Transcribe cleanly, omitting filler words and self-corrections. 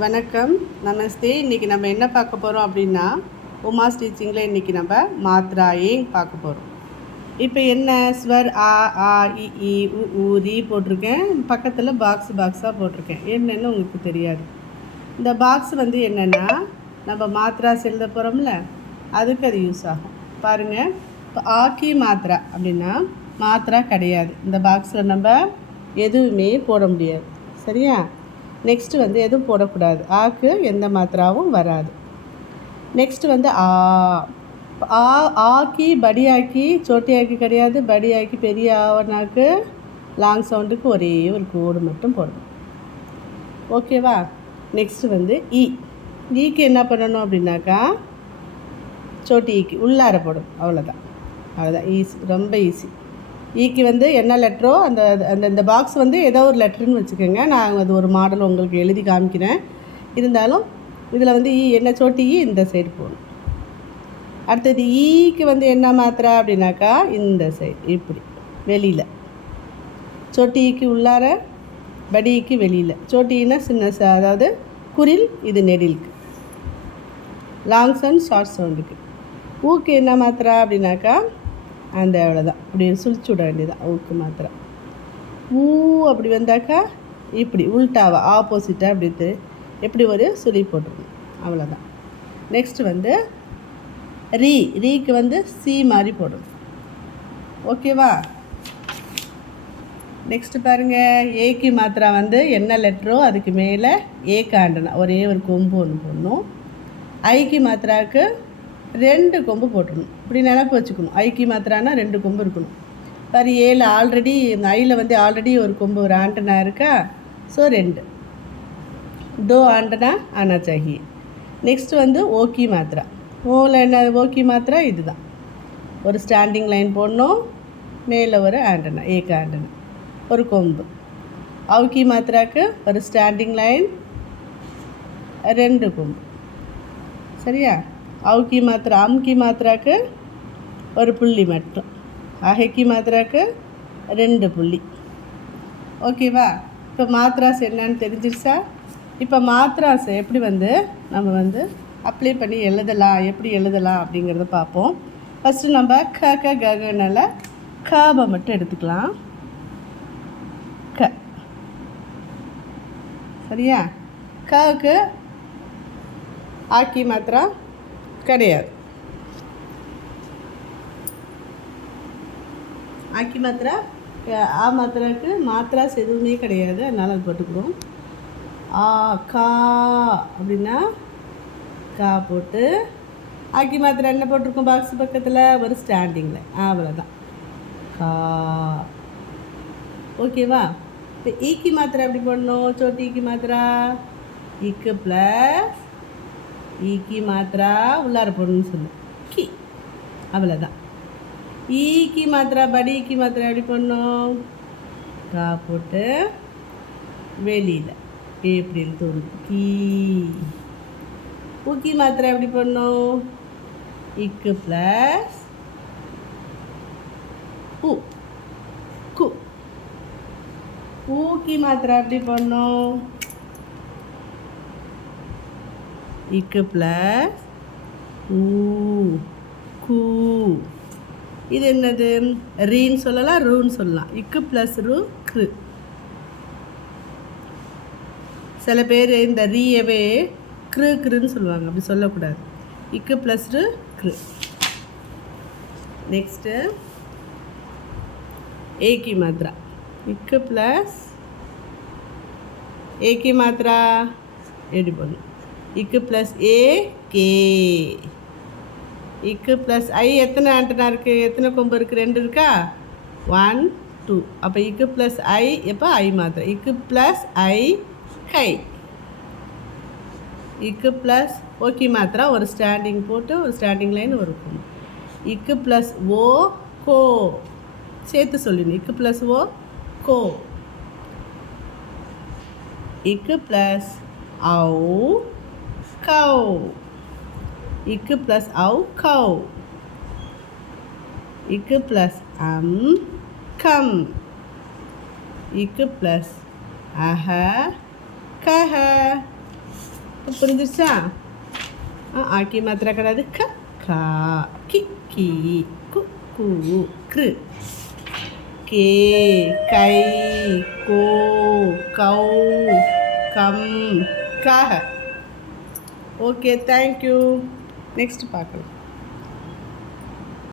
வணக்கம், நமஸ்தே. இன்றைக்கி நம்ம என்ன பார்க்க போகிறோம் அப்படின்னா, உமாஸ் டீச்சிங்கில் இன்றைக்கி நம்ம மாத்ரா ஏங் பார்க்க போகிறோம். இப்போ என்ன ஸ்வர் ஆ ஆ இ உ ஊ ரி போட்டிருக்கேன். பக்கத்தில் பாக்ஸாக போட்டிருக்கேன். என்னென்னு உங்களுக்கு தெரியாது. இந்த பாக்ஸ் வந்து என்னென்னா, நம்ம மாத்ராஸ் எழுத போகிறோம்ல, அதுக்கு அது யூஸ் ஆகும். பாருங்கள், இப்போ ஆக்கி மாத்ரா அப்படின்னா மாத்ரா கிடையாது. இந்த பாக்ஸில் நம்ம எதுவுமே போட முடியாது. சரியா? நெக்ஸ்ட்டு வந்து எதுவும் போடக்கூடாது. ஆக்கு எந்த மாத்திராவும் வராது. நெக்ஸ்ட்டு வந்து ஆ ஆக்கி படி ஆக்கி சோட்டி ஆக்கி கிடையாது. படி ஆக்கி பெரிய ஆவனாக்கு லாங் சவுண்டுக்கு ஒரே ஒரு கோடு மட்டும் போடணும். ஓகேவா? நெக்ஸ்ட்டு வந்து ஈக்கு என்ன பண்ணணும் அப்படின்னாக்கா, சோட்டி ஈக்கு உள்ளார போடணும். அவ்வளோதான் ஈஸி, ரொம்ப ஈஸி. ஈக்கு வந்து என்ன லெட்டரோ அந்த அந்த இந்த பாக்ஸ் வந்து ஏதோ ஒரு லெட்டருன்னு வச்சுக்கோங்க. நான் அது ஒரு மாடல் உங்களுக்கு எழுதி காமிக்கிறேன். இருந்தாலும் இதில் வந்து என்ன சோட்டி இந்த சைடு போகணும். அடுத்தது ஈக்கு வந்து என்ன மாத்திரா அப்படின்னாக்கா, இந்த சைடு இப்படி வெளியில். சோட்டி ஈக்கு உள்ளார, படிக்கு வெளியில். சோட்டின்னா சின்ன அதாவது குரில், இது நெடிலுக்கு. லாங் சவுண்ட் ஷார்ட் சவுண்டுக்கு. ஊக்கு என்ன மாத்திரா அப்படின்னாக்கா, அந்த அவ்வளோதான். அப்படி சுழிச்சு விட வேண்டியதான் ஊக்கு மாத்திரை. ஊ அப்படி வந்தாக்கா இப்படி உள்டாவா ஆப்போசிட்டாக அப்படி எப்படி ஒரு சுழி போட்டுருணும். அவ்வளோதான். நெக்ஸ்ட்டு வந்து ரீக்கு வந்து சி மாதிரி போடணும். ஓகேவா? நெக்ஸ்ட்டு பாருங்கள், ஏக்கி மாத்திரா வந்து என்ன லெட்டரோ அதுக்கு மேலே ஏக்காண்டனா ஒரே ஒரு கொம்பு ஒன்று போடணும். ஐக்கி மாத்திராவுக்கு 2 கொம்பு போட்டுடணும். இப்படி நினப்பு வச்சுக்கணும். ஐக்கி மாத்திரானா 2 கொம்பு இருக்கணும். பாரு, ஏல ஆல்ரெடி இந்த ஐயில் வந்து ஆல்ரெடி ஒரு கொம்பு ஒரு ஆண்டனா இருக்கா. ஸோ 2 दो ஆண்டனா ஆனா சாஹியே. நெக்ஸ்ட்டு வந்து ஓக்கி மாத்திரா. ஓவில் என்ன ஓக்கி மாத்திரா இதுதான். ஒரு ஸ்டாண்டிங் லைன் போடணும். மேலே ஒரு ஆண்டனா ஏக்க ஆண்டனா ஒரு கொம்பு. அவுக்கி மாத்திராக்கு ஒரு ஸ்டாண்டிங் லைன் 2 கொம்பு. சரியா? அவுக்கி மாத்திரா அம்கி மாத்திராக்கு ஒரு புள்ளி மட்டும். அஹக்கி மாத்திராக்கு 2 புள்ளி. ஓகேவா? இப்போ மாத்ராஸ் என்னன்னு தெரிஞ்சிருச்சா? இப்போ மாத்ராஸ் எப்படி வந்து நம்ம வந்து அப்ளை பண்ணி எழுதலாம், எப்படி எழுதலாம் அப்படிங்கிறத பார்ப்போம். ஃபஸ்ட்டு நம்ம ககனால காபை மட்டும் எடுத்துக்கலாம். க. சரியா? கவுக்கு ஆக்கி மாத்திரா கிடையாது. ஆக்கி மாத்திரா ஆ மாத்திராக்கு மாத்திராஸ் எதுவுமே கிடையாது. அதனால் அது போட்டுக்கிறோம். ஆ கா அப்படின்னா கா போட்டு ஆக்கி மாத்திரா என்ன போட்டிருக்கோம் பாக்ஸ் பக்கத்தில் ஒரு ஸ்டாண்டிங்கில். அவ்வளோதான் கா. ஓகேவா? இப்போ ஈக்கி மாத்திரா எப்படி போடணும்? சோட்டி ஈக்கி மாத்திரா இக்கு ப்ளஸ் ஈக்கி மாத்திரா உள்ளார போடணும்னு சொல்லு கி. அவ்வளோதான். ஈக்கி மாத்திரா படிக்கு மாத்திரா எப்படி பண்ணணும்? கா போட்டு வெளியில் எப்படி தோணும் கீ. ஊக்கி மாத்திரா எப்படி பண்ணணும்? இக்கு ப்ளஸ் ஊ கு. ஊக்கி மாத்திரா எப்படி பண்ணணும்? இக்கு ப்ளஸ் ஊ கூ. இது என்னது? ரீன்னு சொல்லலாம், ரூன்னு சொல்லலாம். இக்கு ப்ளஸ் ரூ க்ரு. சில பேர் இந்த ரீயவே க்ருன்னு சொல்லுவாங்க. அப்படி சொல்லக்கூடாது. இக்கு ப்ளஸ் ரூ க்ரு. நெக்ஸ்ட்டு ஏக்கி மாத்திரா. இக்கு ப்ளஸ் ஏக்கி மாத்திரா எப்படி போடணும்? இக்கு ப்ளஸ் ஏ கே. இக்கு ப்ளஸ் ஐ எத்தனை ஆண்டனா இருக்குது? எத்தனை கொம்பு இருக்குது? 2 இருக்கா? 1 2. அப்போ இக்கு ப்ளஸ் ஐ எப்போ ஐ மாத்திரை. இக்கு ப்ளஸ் ஐ கை. இக்கு ப்ளஸ் ஓக்கி மாத்திரா ஒரு ஸ்டாண்டிங் போட்டு ஒரு ஸ்டாண்டிங் லைன் ஒரு கொம்பு. இக்கு ப்ளஸ் ஓ கோ சேர்த்து சொல்லிடணும். இக்கு ப்ளஸ் ஓ கோ. இக்கு ப்ளஸ் ஆவு கௌ. இக்கு ப்ளஸ் ஆவ் கௌ. இக்கு ப்ளஸ் கம். இக்கு ப்ளஸ் அஹ கஹ. புரிஞ்சிருச்சா? ஆக்கி மாத்திரை கிடையாது. கா கி கி கு கு க்ரு கே கை கோ கௌ கம் க. Okay, thank you. நெக்ஸ்ட் பார்க்கலாம்.